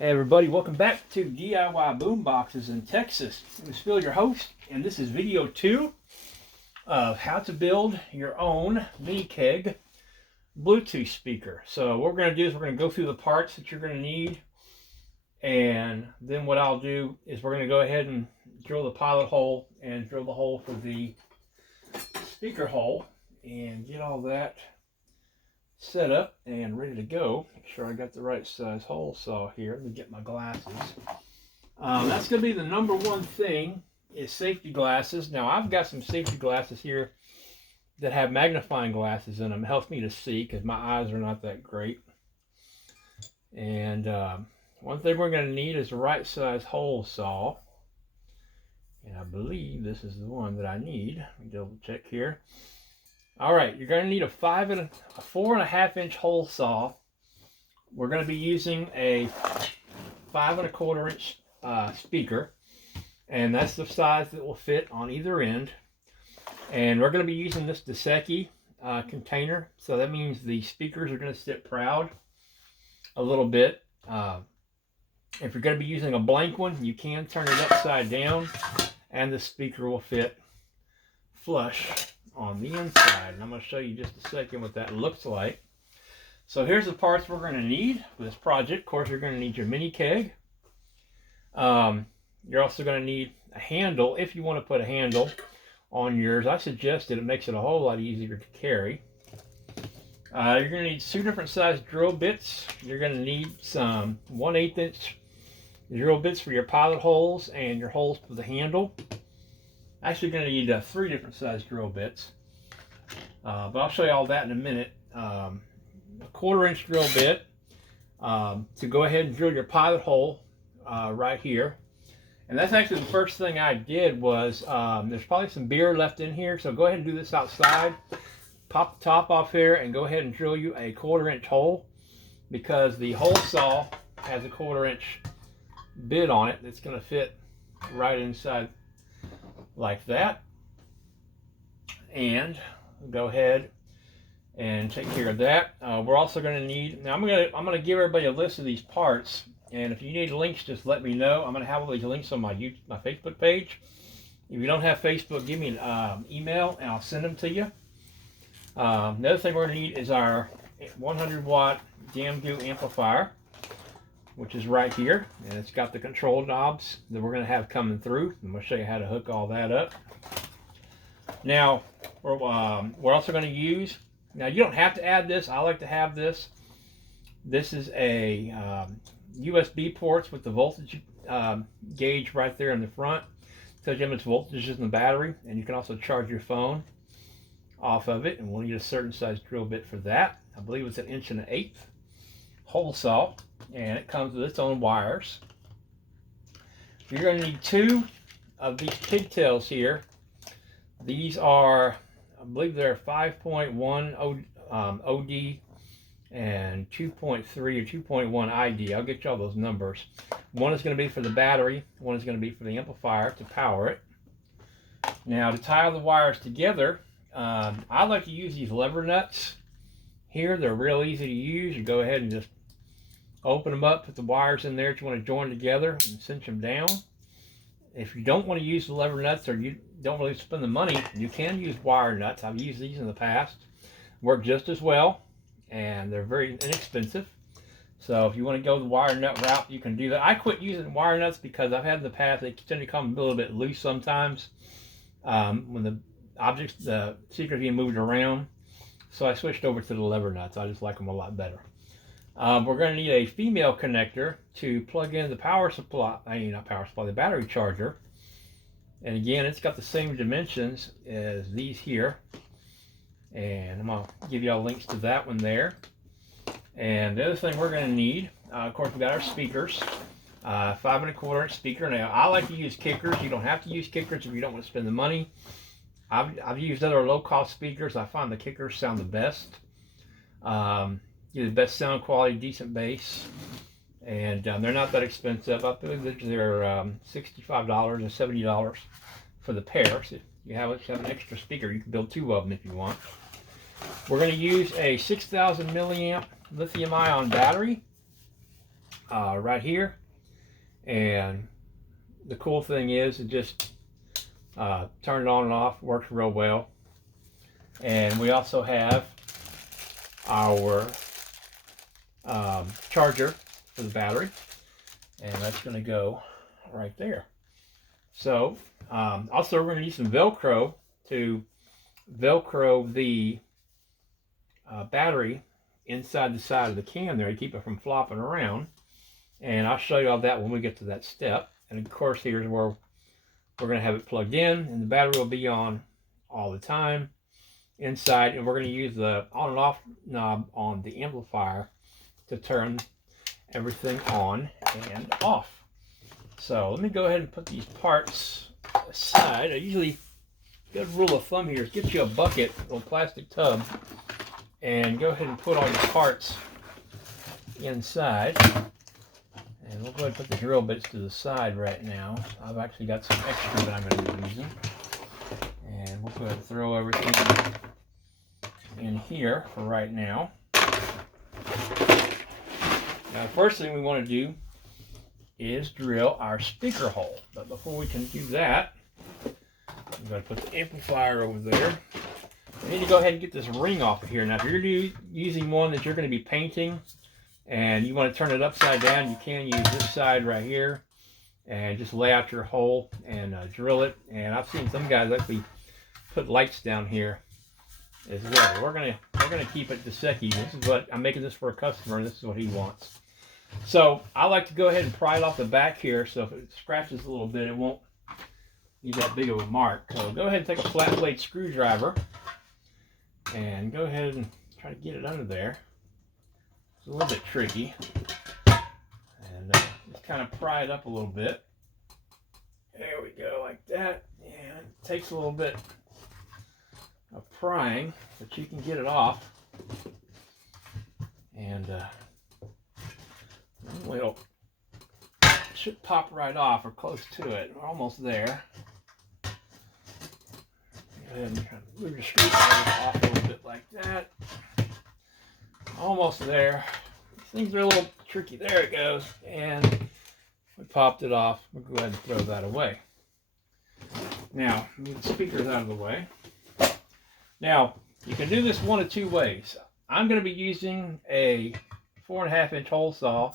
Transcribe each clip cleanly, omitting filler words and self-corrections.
Hey everybody, welcome back to DIY Boomboxes in Texas. I'm Phil, your host, and this is video 2 of how to build your own mini keg Bluetooth speaker. So what we're going to do is we're going to go through the parts that you're going to need, and then what I'll do is we're going to go ahead and drill the pilot hole and drill the hole for the speaker hole and get all that set up and ready to go. Make sure I got the right size hole saw here. Let me get my glasses. That's going to be the number one thing, is safety glasses. Now I've got some safety glasses here that have magnifying glasses in them. It helps me to see because my eyes are not that great. And one thing we're going to need is the right size hole saw. And I believe this is the one that I need. Let me double check here. All right, you're going to need a 4.5 inch hole saw. We're going to be using a 5.25 inch speaker, and that's the size that will fit on either end. And we're going to be using this Deseki container, so that means the speakers are going to sit proud a little bit. If you're going to be using a blank one, you can turn it upside down, and the speaker will fit flush on the inside. And I'm going to show you just a second what that looks like. So here's the parts we're going to need for this project. Of course, you're going to need your mini keg. You're also going to need a handle if you want to put a handle on yours. I suggest it makes it a whole lot easier to carry. You're going to need 2 different size drill bits. You're going to need some 1/8 inch drill bits for your pilot holes and your holes for the handle. Actually, you're going to need 3 different size drill bits, but I'll show you all that in a minute. A 1/4 inch drill bit to go ahead and drill your pilot hole right here. And that's actually the first thing I did was, there's probably some beer left in here, so go ahead and do this outside. Pop the top off here and go ahead and drill you a 1/4 inch hole, because the hole saw has a 1/4 inch bit on it that's going to fit right inside like that. And go ahead and take care of that. We're also going to need, now I'm going to give everybody a list of these parts, and if you need links, just let me know. I'm going to have all these links on my Facebook page. If you don't have Facebook, give me an email and I'll send them to you. The other thing we're going to need is our 100 watt Damgoo amplifier, which is right here, and it's got the control knobs that we're going to have coming through. I'm going to show you how to hook all that up. Now, we're also going to use, now you don't have to add this, I like to have this. This is a USB ports with the voltage gauge right there in the front. It tells you how much voltage is in the battery, and you can also charge your phone off of it, and we'll need a certain size drill bit for that. I believe it's 1 1/8 hole saw, and it comes with its own wires. You're going to need 2 of these pigtails here. These are, I believe they're 5.1 OD and 2.3 or 2.1 ID. I'll get you all those numbers. One is going to be for the battery, one is going to be for the amplifier to power it. Now, to tie all the wires together, I like to use these lever nuts here. They're real easy to use. You go ahead and just open them up, put the wires in there that you want to join together, and cinch them down. If you don't want to use the lever nuts, or you don't really spend the money, you can use wire nuts. I've used these in the past. Work just as well, and they're very inexpensive. So if you want to go the wire nut route, you can do that. I quit using wire nuts because I've had in the past, they tend to come a little bit loose sometimes when the speaker's being moved around. So I switched over to the lever nuts. I just like them a lot better. We're going to need a female connector to plug in the power supply, the battery charger. And again, it's got the same dimensions as these here. And I'm going to give you all links to that one there. And the other thing we're going to need, of course, we got our speakers. 5.25 inch speaker. Now, I like to use kickers. You don't have to use kickers if you don't want to spend the money. I've used other low-cost speakers. I find the kickers sound the best. Get the best sound quality, decent bass, and they're not that expensive. I believe that they're $65 or $70 for the pair. So if you have an extra speaker, you can build 2 of them if you want. We're going to use a 6,000 milliamp lithium-ion battery. right here. And the cool thing is it just turn it on and off, works real well. And we also have our charger for the battery, and that's going to go right there. So also we're going to use some Velcro to Velcro the battery inside the side of the can there to keep it from flopping around. And I'll show you all that when we get to that step. And of course, here's where we're going to have it plugged in, and the battery will be on all the time inside. And we're going to use the on and off knob on the amplifier to turn everything on and off. So let me go ahead and put these parts aside. I usually, good rule of thumb here is get you a bucket, a little plastic tub, and go ahead and put all your parts inside. And we'll go ahead and put the drill bits to the side right now. I've actually got some extra that I'm going to be using. And we'll go ahead and throw everything in here for right now. Now the first thing we want to do is drill our speaker hole. But before we can do that, I'm going to put the amplifier over there. We need to go ahead and get this ring off of here. Now if you're using one that you're going to be painting, and you want to turn it upside down, you can use this side right here and just lay out your hole and drill it. And I've seen some guys actually put lights down here as well. We're gonna keep it Disseki. This is what I'm making this for a customer, and this is what he wants. So I like to go ahead and pry it off the back here, so if it scratches a little bit, it won't leave that big of a mark. So go ahead and take a flat blade screwdriver and go ahead and try to get it under there. It's a little bit tricky, and just kind of pry it up a little bit. There we go, like that. And it takes a little bit of prying, but you can get it off. And it'll should pop right off, or close to it. We're almost there. Go ahead and move your screwdriver off a little bit like that. Almost there. These things are a little tricky. There it goes. And we popped it off. We'll go ahead and throw that away. Now, move the speakers out of the way. Now, you can do this one of two ways. I'm going to be using a 4.5-inch hole saw,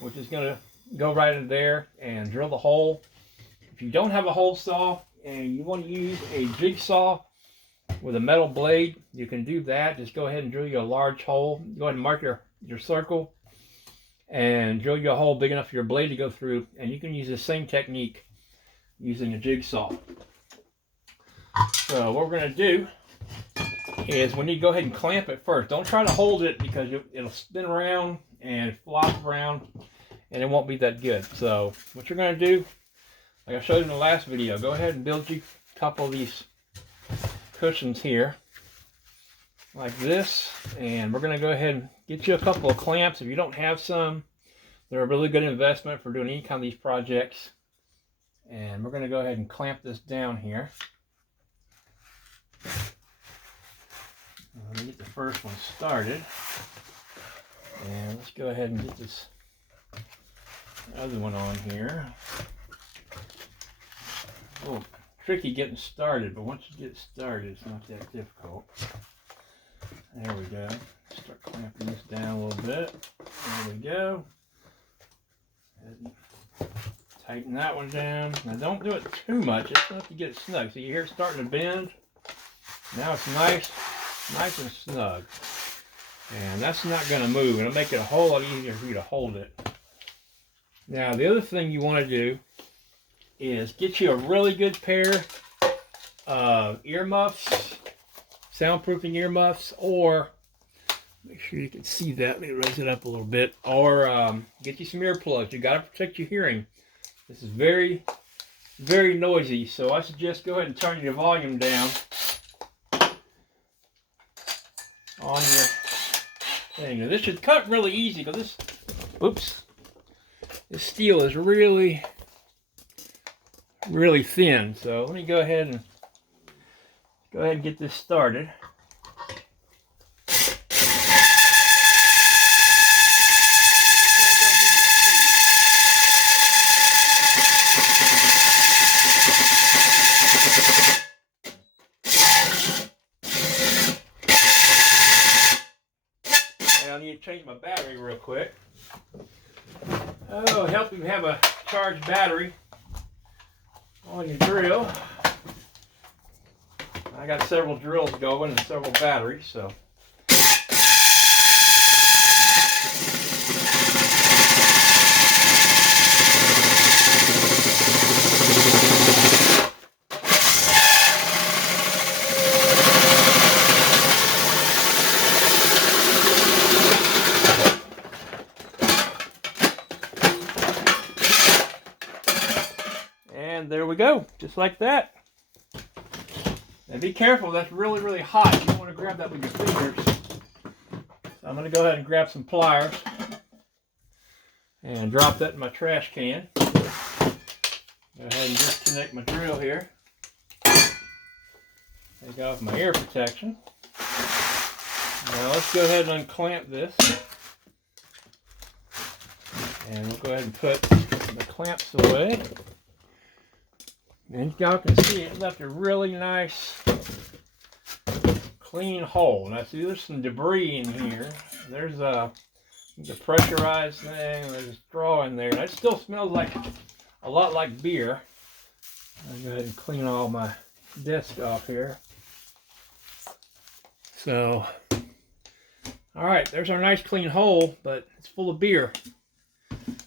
which is going to go right in there and drill the hole. If you don't have a hole saw and you want to use a jigsaw with a metal blade, you can do that. Just go ahead and drill you a large hole. Go ahead and mark your circle and drill you a hole big enough for your blade to go through. And you can use the same technique using a jigsaw. So what we're going to do is we need to go ahead and clamp it first. Don't try to hold it, because it'll spin around and flop around and it won't be that good. So what you're going to do, like I showed in the last video, go ahead and build you a couple of these cushions here like this, and we're going to go ahead and get you a couple of clamps. If you don't have some, they're a really good investment for doing any kind of these projects. And we're going to go ahead and clamp this down here. Let me get the first one started, and let's go ahead and get this other one on here. A little tricky getting started, but once you get started, it's not that difficult. There we go. Start clamping this down a little bit. There we go. And tighten that one down. Now don't do it too much, just enough to get it snug. So you hear it starting to bend. Now it's nice and snug. And that's not going to move. It'll make it a whole lot easier for you to hold it. Now the other thing you want to do is get you a really good pair of earmuffs, soundproofing earmuffs, or make sure you can see that. Let me raise it up a little bit. Or get you some earplugs. You got to protect your hearing. This is very, very noisy, so I suggest go ahead and turn your volume down on your thing. Now this should cut really easy, because this steel is really, really thin. So let me go ahead and get this started. quick. Oh, help you have a charged battery on your drill. I got several drills going and several batteries, so. And there we go, just like that. And be careful, that's really, really hot. You don't want to grab that with your fingers. So I'm going to go ahead and grab some pliers and drop that in my trash can. Go ahead and disconnect my drill here. Take off my ear protection. Now let's go ahead and unclamp this. And we'll go ahead and put the clamps away. And y'all can see it left a really nice clean hole. Now see, there's some debris in here. There's the pressurized thing, there's a straw in there. That still smells like a lot like beer. I'll go ahead and clean all my disc off here. So, all right, there's our nice clean hole, but it's full of beer.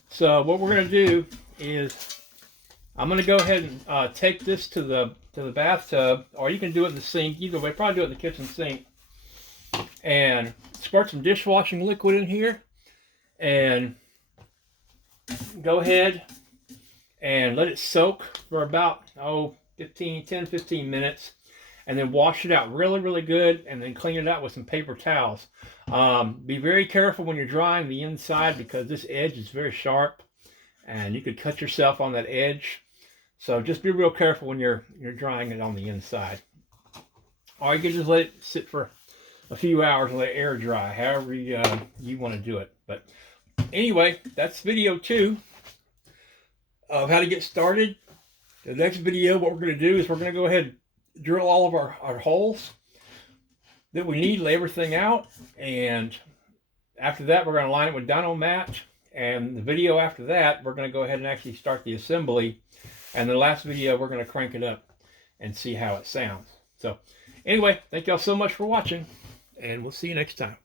So what we're going to do is I'm going to go ahead and take this to the bathtub, or you can do it in the sink. Either way, probably do it in the kitchen sink. And squirt some dishwashing liquid in here, and go ahead and let it soak for about 10-15 minutes, and then wash it out really, really good, and then clean it out with some paper towels. Be very careful when you're drying the inside, because this edge is very sharp, and you could cut yourself on that edge. So just be real careful when you're drying it on the inside. Or you can just let it sit for a few hours and let it air dry, however you want to do it. But anyway, that's video 2 of how to get started. The next video, what we're going to do is we're going to go ahead and drill all of our holes that we need, lay everything out, and after that we're going to line it with Dynomat. And the video after that, we're going to go ahead and actually start the assembly. And the last video, we're going to crank it up and see how it sounds. So anyway, thank y'all so much for watching, and we'll see you next time.